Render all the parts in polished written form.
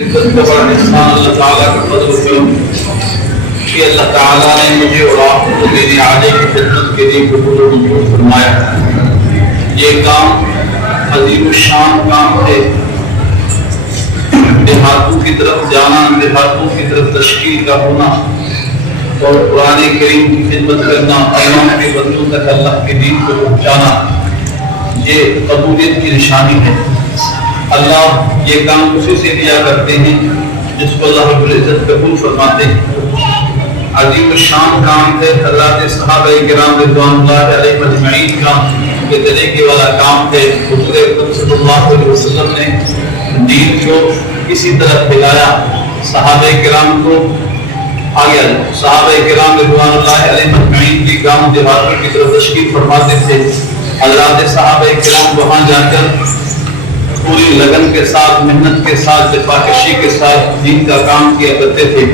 اللہ تعالیٰ کا فضل و کرم کہ اللہ تعالیٰ نے مجھے اور آپ کو میری عالی کی خدمت کے لیے قبول و منظور فرمایا۔ یہ کام عظیم الشان کام ہے۔ دیہاتوں کی طرف جانا، دیہاتوں کی طرف تشکیل کا ہونا اور قرآن کریم کی خدمت کرنا، اللہ کے بندوں تک اللہ کے دین کو پہنچانا، یہ قبولیت کی نشانی ہے۔ اللہ یہ کام اسی سے دیا کرتے ہیں جس کو اللہ رب العزت قبول فرماتے ہیں۔ عظیم الشان کام ہے، حضرات صحابہ کرام رضوان اللہ علیہ مجمعین کا یہ طریقے والا کام ہے۔ حضور اکرم صلی اللہ علیہ وسلم نے دین کو کسی طرح پھیلایا، صحابہ کرام کو آگے صحابہ کرام رضوان اللہ علیہ مجمعین کی گاؤں دیہاتوں کی طرف تشکیل فرماتے تھے۔ حضرات صحابہ کرام وہاں جا کر پوری لگن کے ساتھ، محنت کے ساتھ، جفاکشی کے ساتھ دین کا کام کیا کرتے تھے۔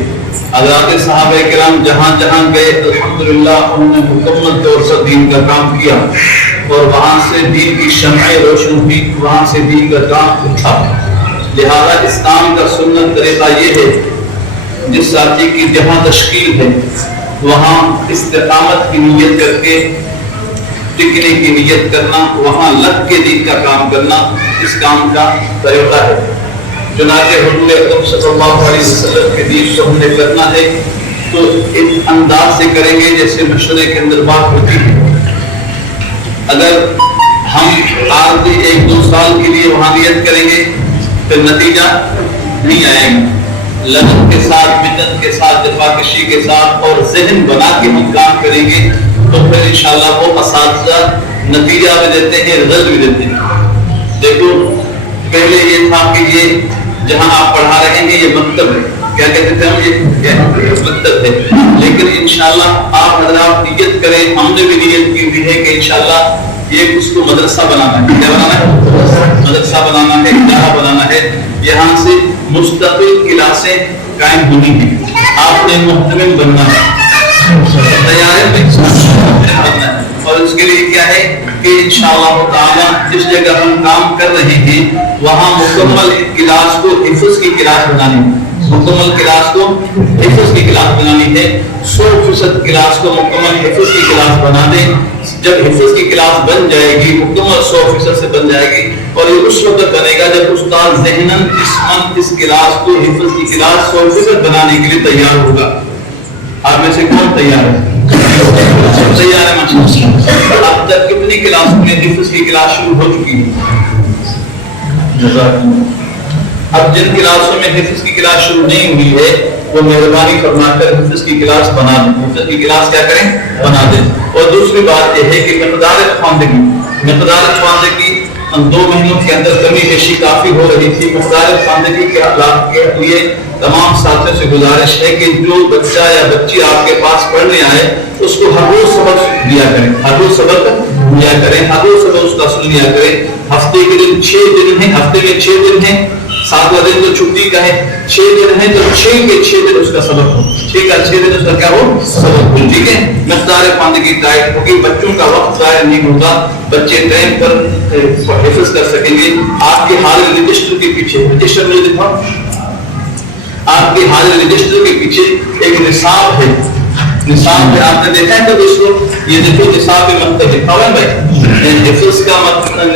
حضرات صحابہ کرام جہاں جہاں گئے الحمدللہ انہوں نے مکمل طور سے دین کا کام کیا اور وہاں سے دین کی شمعیں روشن ہوئی، وہاں سے دین کا کام اٹھا۔ لہذا اسلام کا سنت طریقہ یہ ہے جس ساتھی کی جہاں تشکیل ہے وہاں استقامت کی نیت کر کے ٹکنے کی نیت کرنا، وہاں لگ کے دین کا کام کرنا اس کام کا طریقہ ہے۔ چنانچہ حضور اکرم صلی اللہ علیہ وسلم کے دین کو ہم نے کرنا ہے تو اس انداز سے کریں گے جیسے مشورے کے اندر بات ہوتی ہے۔ اگر ہم آج بھی 1-2 سال کے لیے وہاں نیت کریں گے پھر نتیجہ نہیں آئے گا۔ لگن کے ساتھ، محنت کے ساتھ، جفاکشی کے ساتھ اور ذہن بنا کے ہم کام کریں گے تو پھر انشاءاللہ وہ اساتذہ نتیجہ بھی دیتے ہیں، رزلٹ بھی دیتے ہیں۔ دیکھو پہلے یہ تھا کہ یہ جہاں آپ پڑھا رہے ہیں یہ مکتب ہے، کیا کہتے تھے ہم، یہ مکتب ہے، لیکن انشاءاللہ آپ حضرات نیت کریں، ہم نے بھی نیت کی ہوئی ہے کہ انشاءاللہ یہ اس کو مدرسہ بنانا ہے۔ کیا بنانا ہے؟ مدرسہ بنانا ہے، ادارہ بنانا ہے۔ یہاں سے مستقل کلاسیں قائم ہونی ہیں۔ آپ نے محتمم بننا ہے، تیار ہے، اور اس کے لیے کیا ہے کہ انشاءاللہ تعالی جس جگہ ہم کام کر رہے ہیں وہاں مکمل کلاس کو حفظ کی کلاس بنانی ہے، مکمل کلاس کو حفظ کی کلاس بنانی ہے۔ 100% کلاس کو مکمل حفظ کی کلاس بنا دیں۔ جب حفظ کی کلاس بن جائے گی، مکمل 100% سے بن جائے گی، اور یہ اس وقت بنے گا جب استاد ذہناً اس کلاس کو حفظ کی کلاس 100% بنانے کے لیے تیار ہوگا۔ آپ میں سے کون تیار ہے؟ تیار ہے ماشاءاللہ۔ اب تک کتنی کلاس میں حفظ کی کلاس شروع ہو چکی ہے؟ اب جن کلاسوں میں حفظ کی کلاس شروع نہیں ہوئی ہے وہ مہربانی فرما کر حفظ کی کلاس بنا دیں، حفظ کی کلاس کیا کریں؟ بنا دیں۔ اور دوسری بات یہ ہے کہ مقدار خواندگی 2 مہینوں کے اندر کمی بیشی کافی ہو رہی تھی۔ مقدار خواندگی کے لیے تمام ساتھیوں سے گزارش ہے کہ جو بچہ یا بچی آپ کے پاس پڑھنے آئے اس کو ہر روز سبق دیا کریں، ہر روز سبق دیا کریں، ہر روز سبق اس کا سن لیا کریں۔ ہفتے کے دن 6 دن ہیں، ہفتے میں 6 دن ہیں، 7واں دن تو چھٹی کا ہے، 6 دن ہے تو 6 کے 6 دن اس کا سبق ہو، 6 کا 6 دن اس کا کیا ہو؟ سبق ہو، ٹھیک ہے۔ مقدار خواندگی ٹائٹ ہوگی، بچوں کا وقت ضائع نہیں ہوگا، بچے ٹائم پر حفظ کر سکیں گے۔ آپ کے حاضر رجسٹر کے پیچھے، رجسٹر مجھے دکھاؤ، آپ کے حاضر رجسٹر کے پیچھے ایک نصاب ہے، نصاب ہے، آپ نے دیکھا ہے کبھی اس کو؟ یہ دیکھو نصاب مکتب لکھا ہوا ہے بھائی، حفظ کا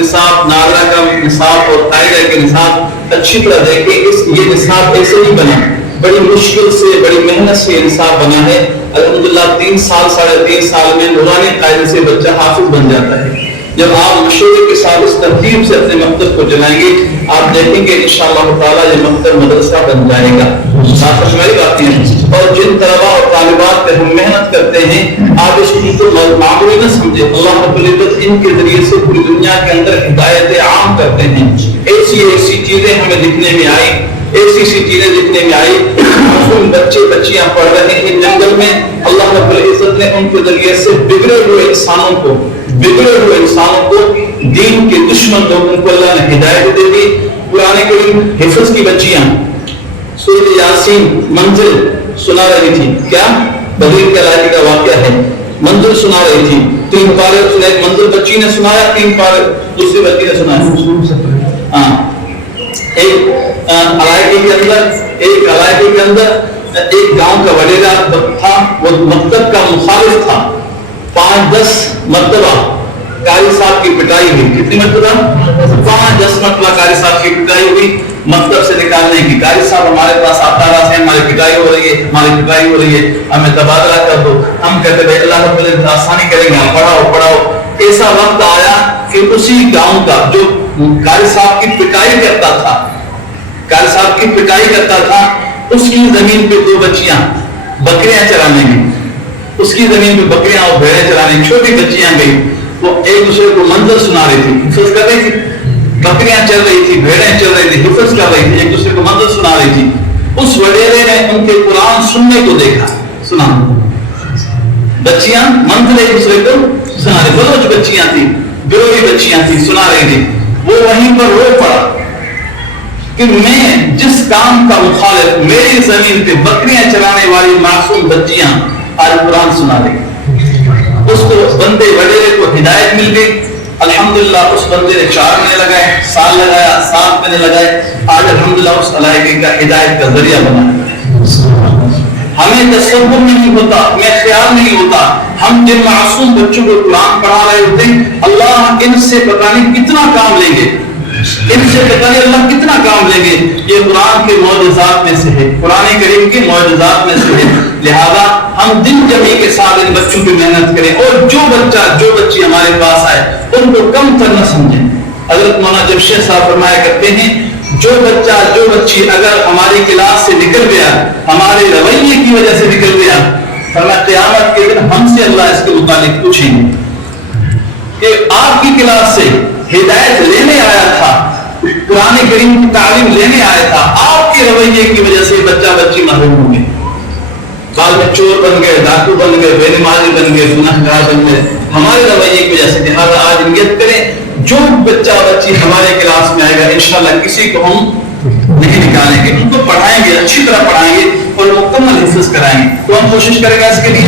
نصاب، ناظرہ کا نصاب اور قاعدہ کے نصاب اچھی طرح دیکھیں۔ یہ نصاب ایسے نہیں بنا، بڑی مشکل سے، بڑی محنت سے نصاب بنا ہے۔ الحمدللہ 3 سال 3.5 سال میں نورانی قاعدے سے بچہ حافظ بن جاتا ہے۔ جب آپ مشورے کے ساتھ اس ترتیب سے اپنے مکتب کو چلائیں گے آپ دیکھیں گے انشاءاللہ تعالیٰ یہ مکتب مدرسہ بن جائے گا۔ ساتھ ہماری باتیں ہیں، اور جن طلباء اور طالبات پہ ہم محنت کرتے ہیں آپ اس کو معمولی نہ سمجھیں۔ اللہ رب العزت ان کے ذریعے سے پوری دنیا کے اندر ہدایت عام کرتے ہیں۔ ایسی چیزیں ہمیں دکھنے میں آئی، ایسی چیزیں دکھنے میں آئی، بچے بچیاں پڑھ رہے ہیں جنگل میں، اللہ رب العزت نے ان کے ذریعے سے بگڑے ہوئے انسانوں کو دین کے دشمن لوگوں کو اللہ نے ہدایت دے دی۔ قرآن کریم حفظ کی بچیاں سورۃ یاسین منزل سنا رہی تھی، کیا بدر کے علاقے کا واقعہ ہے، منزل سنا رہی تھی، 3 پارے سنا، ایک منزل بچی نے سنایا، 3 پارے دوسری بچی نے سنایا۔ ہاں ایک علاقے کے اندر ایک گاؤں کا وڈیرا تھا، وہ مکتب کا مخالف تھا. 5-10 مرتبہ قاری صاحب کی پٹائی ہوئی. کتنی مرتبہ؟ 5-10 مرتبہ قاری صاحب کی پٹائی ہوئی مکتب سے نکالنے کی. قاری صاحب ہمارے پاس آتا رہا ہے، ہماری پٹائی ہو رہی ہے، ہمیں تبادلہ کر دو. ہم کہتے ہیں اللہ رب العزت آسانی کریں گے، پڑھاؤ. ایسا وقت آیا کہ اسی گاؤں کا جو قاری صاحب کی پٹائی کرتا تھا اس کی زمین پہ 2 بچیاں بکریاں چرانے گئی. اس کی زمین پہ بکریاں اور بھیڑیں چرانے، چھوٹی بچیاں گئی. وہ ایک دوسرے کو منظر سنا رہی تھی، حفظ کر رہی تھی. بکریاں چل رہی تھی، بھیڑیں چل رہی تھی، حفظ کر رہی تھی، ایک دوسرے کو منظر سنا رہی تھی. اس وڈیرے نے ان کے قرآن سننے کو دیکھا. سنا بچیاں منظر ایک دوسرے کو سنا رہی، بلوچ بچیاں تھیں، بیوی بچیاں تھیں، سنا رہی تھی. وہ وہیں پر رو پڑا کہ میں جس کام کا مخالف، میری زمین پہ بکریاں چرانے والی معصوم بچیاں آج قرآن سنا رہی. اس کو بندے وڈیرے کو ہدایت مل گئی. الحمدللہ اس بندے نے 4 مہینے لگائے، سال لگایا، 7 مہینے لگائے، آج الحمدللہ اس علاقے کا ہدایت کا ذریعہ بنا. ہمیں تصور نہیں ہوتا، ہمیں خیال نہیں ہوتا، ہم جن معصوم بچوں کو قرآن پڑھا رہے ہوتے ہیں، اللہ ان سے پتہ نہیں کتنا کام لیں گے، اللہ کتنا کام لیں گے. یہ قرآن کے معجزات میں سے ہے، قرآن کریم کے معجزات میں سے ہے. لہذا ہم دن جمعی کے ساتھ ان بچوں کی محنت کریں، اور جو بچی ہمارے پاس آئے ان کو کم تر نہ سمجھیں. حضرت مولانا جمشید صاحب فرمایا کرتے ہیں جو بچی اگر ہماری کلاس سے نکل گیا، ہمارے رویے کی وجہ سے نکل گیا، فرمایا قیامت کے دن ہم سے اللہ اس کے متعلق پوچھیں گے کہ آپ کی کلاس سے ہدایت لینے آیا تھا، قرآن کریم کی تعلیم لینے آیا تھا، آپ کے رویے کی وجہ سے بچی محروم ہوں گے. بعد میں چور بن گئے، ڈاکو بن گئے، بے نمازی بن گئے، گنہگار بن گئے ہمارے رویے کی وجہ سے. لہٰذا آج نیت کریں جو بچی ہمارے کلاس میں آئے گا انشاءاللہ کسی کو ہم نہیں نکالیں گے، ان کو پڑھائیں گے، اچھی طرح پڑھائیں گے اور مکمل حفظ کرائیں گے. تو ہم کوشش کریں گے اس کے لیے،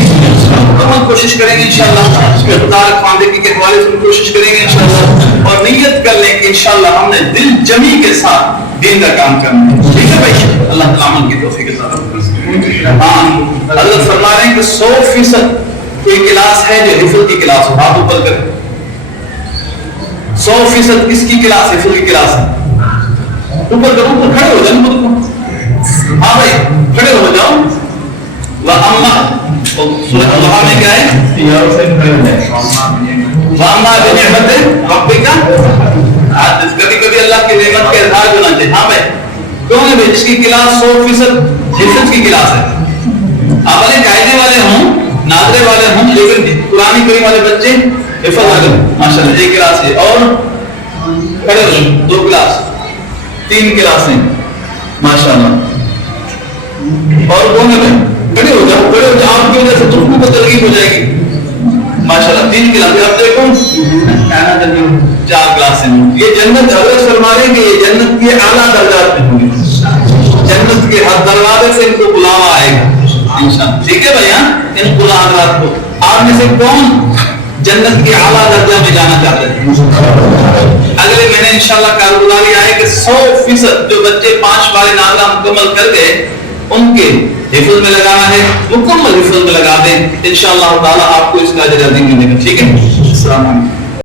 مکمل کوشش کریں گے انشاءاللہ. اس میں خدا خواندگی کے حوالے سے کوشش کریں گے انشاءاللہ، اور نیت کر لیں کہ انشاءاللہ ہم نے دل جمی کے ساتھ دین کا کام کرنا ہے. ٹھیک ہے بھائی، اللہ تعالیٰ عمل کی توفیق عطا فرمائے. ہاں حضرت فرما رہے ہیں کہ 100% کوئی کلاس ہے جو حفظ کی کلاس ہو، ہاتھ اوپر کریں. 100% کس کی کلاس؟ حفظ کی کلاس ہے. اوپر کرو، اوپر کھڑے ہو جاؤ. ہاں بھائی کھڑے ہو جاؤ. سورۃ الضحیٰ میں کیا ہے؟ وَأَمَّا بِنِعْمَتِ رَبِّكَ. کبھی کبھی اللہ کی نعمت کا اظہار ہونا چاہیے. ہاں بھائی کون ہے بھائی جس کی کلاس 100% حفظ کی کلاس ہے؟ آپ والے قاعدے والے ہوں، ناظرے والے ہوں، لیکن قرآن کریم والے بچے حفظ آ گئے ماشاء اللہ. ایک کلاس ہے اور کھڑے ہو جائیں. 2 کلاس، 3 کلاس ہیں ماشاء اللہ. اور کون ہے بھائی؟ کھڑے ہو جاؤ، کھڑے ہو جاؤ. آپ کی وجہ سے تم کو ترغیب ہو جائے گی ماشاء اللہ. 3 کلاس. اب دیکھو 4 کلاس ہیں. یہ جنت حضرت فرما رہے ہیں کہ یہ جنت کے اعلیٰ درجات میں ہوں گے. جنت کے ہر دروازے سے ان کو بلاوا آئے گا انشاءاللہ. ٹھیک ہے بھائی. ان خدا حضرات کو آپ میں سے کون جنت کے اعلیٰ درجہ میں جانا چاہتے ہیں؟ اگلے مہینے انشاءاللہ کارگزاری آئے کہ 100% جو بچے 5 بار ناظرہ مکمل کر گئے ان کے حفظ میں لگانا ہے، مکمل حفظ میں لگا دیں انشاءاللہ تعالیٰ. آپ کو اس کا اجر عظیم ملے گا. ٹھیک ہے. السلام علیکم.